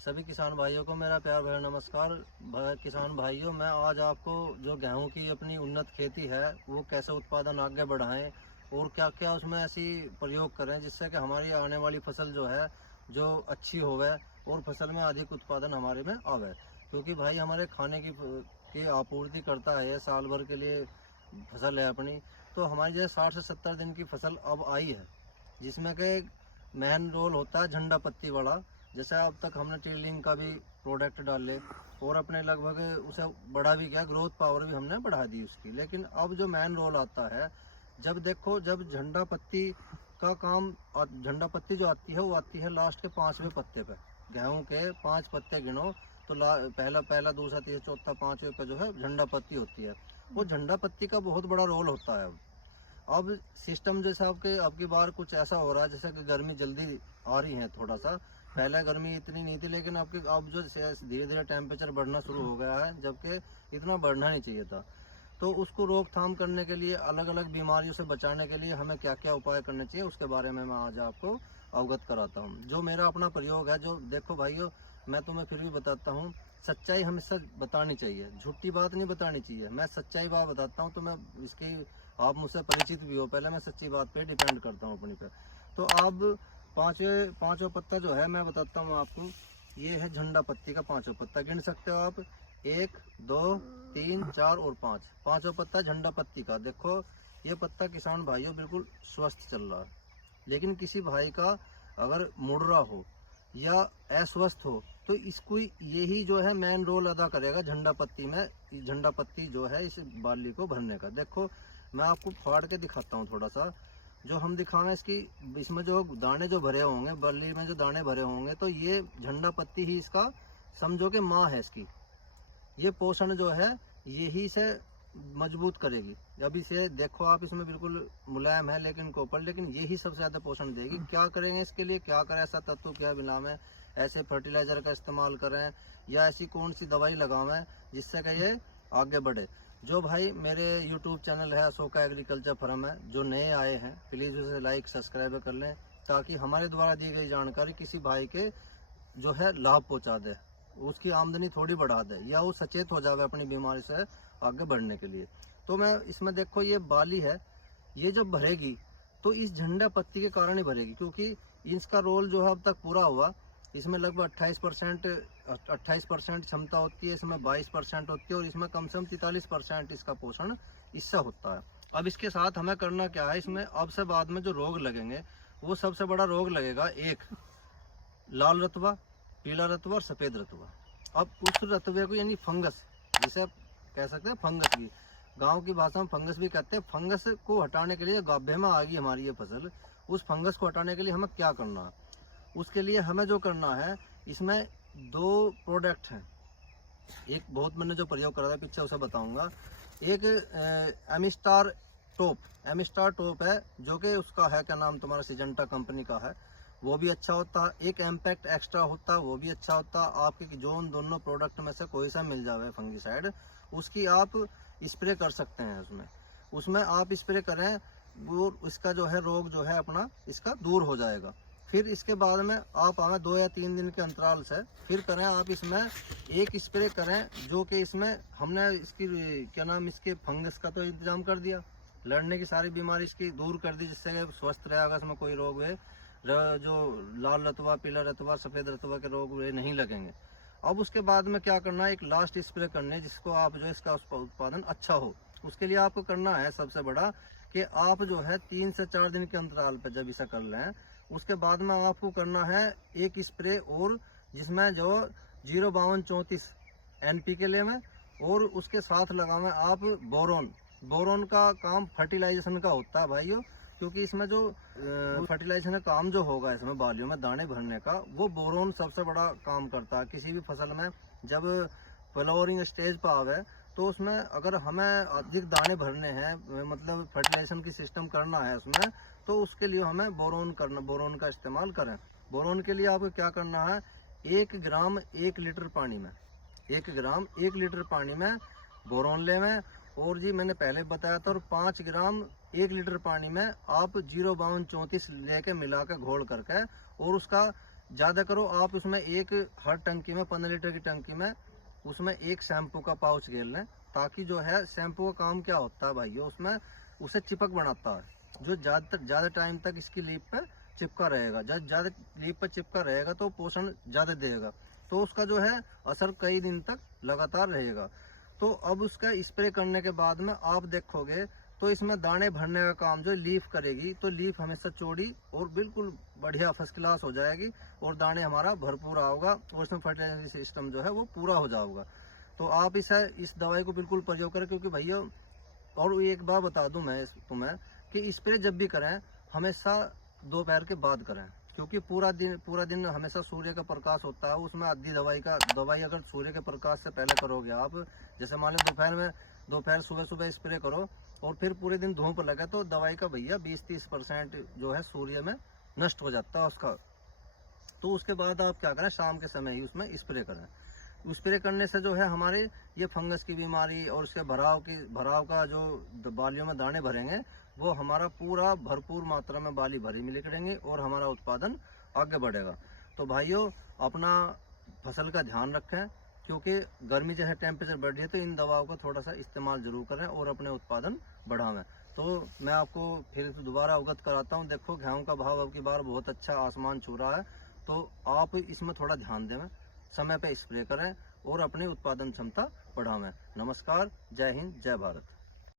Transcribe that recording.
सभी किसान भाइयों को मेरा प्यार भरा नमस्कार। किसान भाइयों, मैं आज आपको जो गेहूं की अपनी उन्नत खेती है वो कैसे उत्पादन आगे बढ़ाएं और क्या क्या उसमें ऐसी प्रयोग करें जिससे कि हमारी आने वाली फसल जो है जो अच्छी होवे और फसल में अधिक उत्पादन हमारे में आवे। क्योंकि भाई हमारे खाने की आपूर्ति करता है, साल भर के लिए फसल है अपनी। तो हमारी जो 60 से 70 दिन की फसल अब आई है, जिसमें कि मेन रोल होता है झंडा पत्ती वाला। जैसे अब तक हमने टिल्लिंग का भी प्रोडक्ट डाले और अपने लगभग उसे बढ़ा भी गया, ग्रोथ पावर भी हमने बढ़ा दी उसकी। लेकिन अब जो मेन रोल आता है, जब देखो जब झंडा पत्ती का काम, झंडा पत्ती जो आती है वो आती है लास्ट के 5वें पत्ते पे। गेहूं के 5 पत्ते गिनो तो पहला पहला दूसरा तीसरा चौथा 5वें पे जो है झंडा पत्ती होती है। वो झंडा पत्ती का बहुत बड़ा रोल होता है। अब सिस्टम जैसे आपकी बार कुछ ऐसा हो रहा है जैसे कि गर्मी जल्दी आ रही है थोड़ा सा। पहले गर्मी इतनी नहीं थी, लेकिन अब जो धीरे धीरे टेम्परेचर बढ़ना शुरू हो गया है, जबकि इतना बढ़ना नहीं चाहिए था। तो उसको रोकथाम करने के लिए, अलग अलग बीमारियों से बचाने के लिए हमें क्या क्या उपाय करने चाहिए उसके बारे में मैं आज आपको अवगत कराता हूँ। जो मेरा अपना प्रयोग है, जो देखो भाइयों, मैं तुम्हें फिर भी बताता हूँ। सच्चाई हमेशा बतानी चाहिए, झूठी बात नहीं बतानी चाहिए। मैं सच्चाई बात बताता हूँ तो मैं इसकी आप मुझसे परिचित भी हो। पहले मैं सच्ची बात पे डिपेंड करता हूँ अपनी पे। तो अब पांचवा पत्ता जो है मैं बताता हूँ आपको। ये है झंडा पत्ती का 5वां पत्ता, गिन सकते हो आप। 1 2 3 4 और 5, 5वां पत्ता झंडा पत्ती का। देखो ये पत्ता किसान भाइयों बिल्कुल स्वस्थ चल रहा है। लेकिन किसी भाई का अगर मुड़ रहा हो या अस्वस्थ हो तो इसको यही जो है मेन रोल अदा करेगा झंडा पत्ती में। झंडा पत्ती जो है इस बाली को भरने का। देखो मैं आपको फाड़ के दिखाता हूँ थोड़ा सा। जो हम दिखाएं इसकी, इसमें जो दाने जो भरे होंगे, बल्ली में जो दाने भरे होंगे, तो ये झंडा पत्ती ही इसका समझो कि माँ है इसकी। ये पोषण जो है यही से मजबूत करेगी। जब इसे देखो आप, इसमें बिल्कुल मुलायम है लेकिन कोपल, लेकिन यही सबसे ज्यादा पोषण देगी। क्या करेंगे इसके लिए, क्या करें, ऐसा तत्व क्या मिलाएं, ऐसे फर्टिलाइजर का इस्तेमाल करें या ऐसी कौन सी दवाई लगावें जिससे कि ये आगे बढ़े। जो भाई मेरे YouTube चैनल है अशोका एग्रीकल्चर फार्म है, जो नए आए हैं प्लीज़ उसे लाइक सब्सक्राइब कर लें, ताकि हमारे द्वारा दी गई जानकारी किसी भाई के जो है लाभ पहुंचा दे, उसकी आमदनी थोड़ी बढ़ा दे, या वो सचेत हो जाए अपनी बीमारी से आगे बढ़ने के लिए। तो मैं इसमें देखो ये बाली है, ये जब भरेगी तो इस झंडा पत्ती के कारण ही भरेगी, क्योंकि इसका रोल जो है अब तक पूरा हुआ। इसमें लगभग 28% क्षमता होती है, इसमें 22% होती है और इसमें कम से कम 43% इसका पोषण इससे होता है। अब इसके साथ हमें करना क्या है, इसमें अब से बाद में जो रोग लगेंगे वो सबसे बड़ा रोग लगेगा एक लाल रतवा, पीला रतवा और सफ़ेद रतवा। अब उस रतवे को यानी फंगस, जिसे आप कह सकते हैं फंगस भी, गांव की भाषा में फंगस भी कहते हैं। फंगस को हटाने के लिए, गाभे में आ गई हमारी ये फसल, उस फंगस को हटाने के लिए हमें क्या करना है, उसके लिए हमें जो करना है, इसमें 2 प्रोडक्ट हैं। एक बहुत मैंने जो प्रयोग करा था पीछे उसे बताऊंगा। एक एमिस्टार टॉप है, जो कि उसका है क्या नाम तुम्हारा, सिजेंटा कंपनी का है, वो भी अच्छा होता है। एक एम्पैक्ट एक्स्ट्रा होता है, वो भी अच्छा होता है। आपके जो दोनों प्रोडक्ट में से कोई सा मिल जाए फंगीसाइड, उसकी आप स्प्रे कर सकते हैं। उसमें आप स्प्रे करें, वो इसका जो है रोग जो है अपना इसका दूर हो जाएगा। फिर इसके बाद में आप हमें 2 या 3 दिन के अंतराल से फिर करें आप इसमें एक स्प्रे करें, जो कि इसमें हमने इसकी क्या नाम, इसके फंगस का तो इंतजाम कर दिया, लड़ने की सारी बीमारी इसकी दूर कर दी, जिससे स्वस्थ रहेगा, इसमें कोई रोग है जो लाल रतवा, पीला रतवा, सफ़ेद रतवा के रोग वे नहीं लगेंगे। अब उसके बाद में क्या करना है, एक लास्ट स्प्रे करने है जिसको आप जो इसका उत्पादन अच्छा हो। उसके लिए आपको करना है सबसे बड़ा कि आप जो है 3 से 4 दिन के अंतराल पर जब इसे कर लें, उसके बाद में आपको करना है एक स्प्रे और, जिसमें जो 05234 NPK ले में, और उसके साथ लगावें आप बोरोन का काम फर्टिलाइजेशन का होता है भाइयों। क्योंकि इसमें जो फर्टिलाइजेशन का काम जो होगा इसमें बालियों में दाने भरने का, वो बोरोन सबसे बड़ा काम करता है। किसी भी फसल में जब फ्लावरिंग स्टेज पर आवे तो उसमें अगर हमें अधिक दाने भरने हैं, मतलब फर्टिलाइजेशन की सिस्टम करना है उसमें, तो उसके लिए हमें बोरोन का इस्तेमाल करें। बोरोन के लिए आपको क्या करना है, 1 ग्राम 1 लीटर पानी में, 1 ग्राम 1 लीटर पानी में बोरोन लेवें। और जी मैंने पहले बताया था, और 5 ग्राम 1 लीटर पानी में आप 05234 लेके मिला के घोल करके, और उसका ज़्यादा करो आप उसमें एक हर टंकी में 15 लीटर की टंकी में उसमें एक शैम्पू का पाउच घेर लें, ताकि जो है शैम्पू का काम क्या होता है भाइयों, उसमें उसे चिपक बनाता है, जो ज़्यादा टाइम तक इसकी लीफ पे चिपका रहेगा। जब ज़्यादा लीफ पे चिपका रहेगा तो पोषण ज़्यादा देगा, तो उसका जो है असर कई दिन तक लगातार रहेगा। तो अब उसका स्प्रे करने के बाद में आप देखोगे तो इसमें दाने भरने का काम जो लीफ करेगी, तो लीफ हमेशा चौड़ी और बिल्कुल बढ़िया फर्स्ट क्लास हो जाएगी और दाने हमारा भरपूर आओगा और इसमें फर्टिलाइजर सिस्टम जो है वो पूरा हो जाएगा। तो आप इस दवाई को बिल्कुल प्रयोग करें, क्योंकि भैया और एक बात बता दूं मैं तुम्हें कि स्प्रे जब भी करें हमेशा दोपहर के बाद करें, क्योंकि पूरा दिन हमेशा सूर्य का प्रकाश होता है, उसमें आधी दवाई अगर सूर्य के प्रकाश से पहले करोगे आप, जैसे मान लो दोपहर सुबह स्प्रे करो और फिर पूरे दिन धूप लगे, तो दवाई का भैया 20-30% जो है सूर्य में नष्ट हो जाता है उसका। तो उसके बाद आप क्या करें, शाम के समय ही उसमें स्प्रे करें। स्प्रे करने से जो है हमारे ये फंगस की बीमारी और उसके भराव का जो बालियों में दाने भरेंगे, वो हमारा पूरा भरपूर मात्रा में बाली भरी में निकलेंगे और हमारा उत्पादन आगे बढ़ेगा। तो भाइयों अपना फसल का ध्यान रखें, क्योंकि गर्मी जैसे टेम्परेचर बढ़ रही है, तो इन दवाओं का थोड़ा सा इस्तेमाल जरूर करें और अपने उत्पादन बढ़ावें। तो मैं आपको फिर दोबारा अवगत कराता हूँ। देखो गेहूँ का भाव अब की बार बहुत अच्छा आसमान छू रहा है, तो आप इसमें थोड़ा ध्यान दें, समय पे स्प्रे करें और अपनी उत्पादन क्षमता बढ़ावें। नमस्कार, जय हिंद, जय भारत।